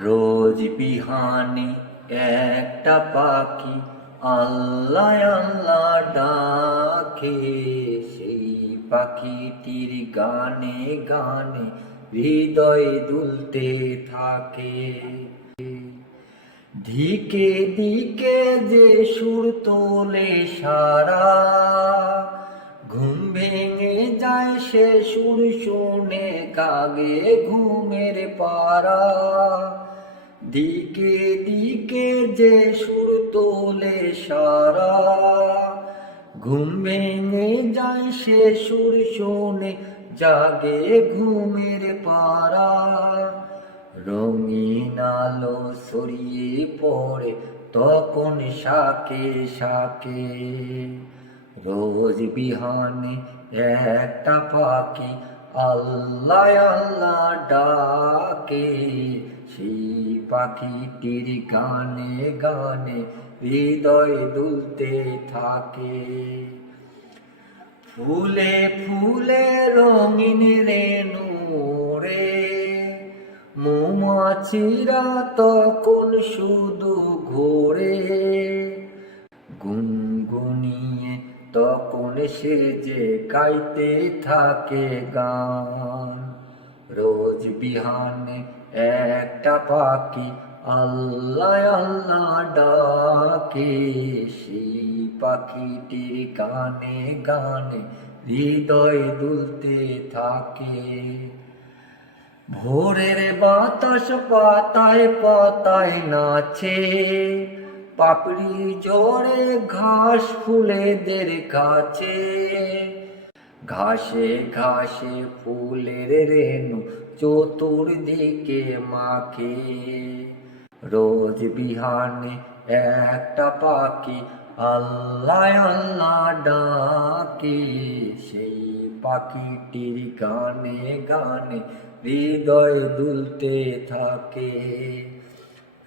রোজ বিহানে একটা পাখি আল্লাহ আল্লাহ ডাকে। সেই পাখিটির গানে গানে হৃদয় দুলতে থাকে। ধিকে দিকে যে সুর তোলে সারা, ঘুম ভেঙে যায় সে সুর শুনে কাগে ঘুমের পারা। দিকে দিকে যে সুর তোলে সারা, ঘুম ভেঙে যায় সে সুর শোনে, জাগে ঘুমের পারা। রঙিন আলো ছড়িয়ে পড়ে তখন শাকে শাকে, রোজ বিহানে একটা পাখি আল্লাহ আল্লাহ ডাকে, সেই পাখিটির গানে গানে হৃদয় দুলতে থাকে। ফুলে ফুলে রঙিন রেণু রে, মৌমাছিরা তখন শুধু ঘোরে। গুনগুনিয়ে তখন সে যে গাইতে থাকে গান। রোজ বিহানে একটা পাখি আল্লাহ আল্লাহ ডাকে। সেই পাখিটির গানে গানে হৃদয় দুলতে থাকে। ভোরের বাতাস পাতায় পাতায় নাচে। পাপড়ি জোরে ঘাস ফুলেদের কাছে। ঘাসে ঘাসে ফুলের রেণু চতুর্দিকে মাকে রোজ বিহানে একটা পাখি আল্লাহ আল্লাহ ডাকে। সেই পাখিটির গানে গানে হৃদয় দুলতে থাকে।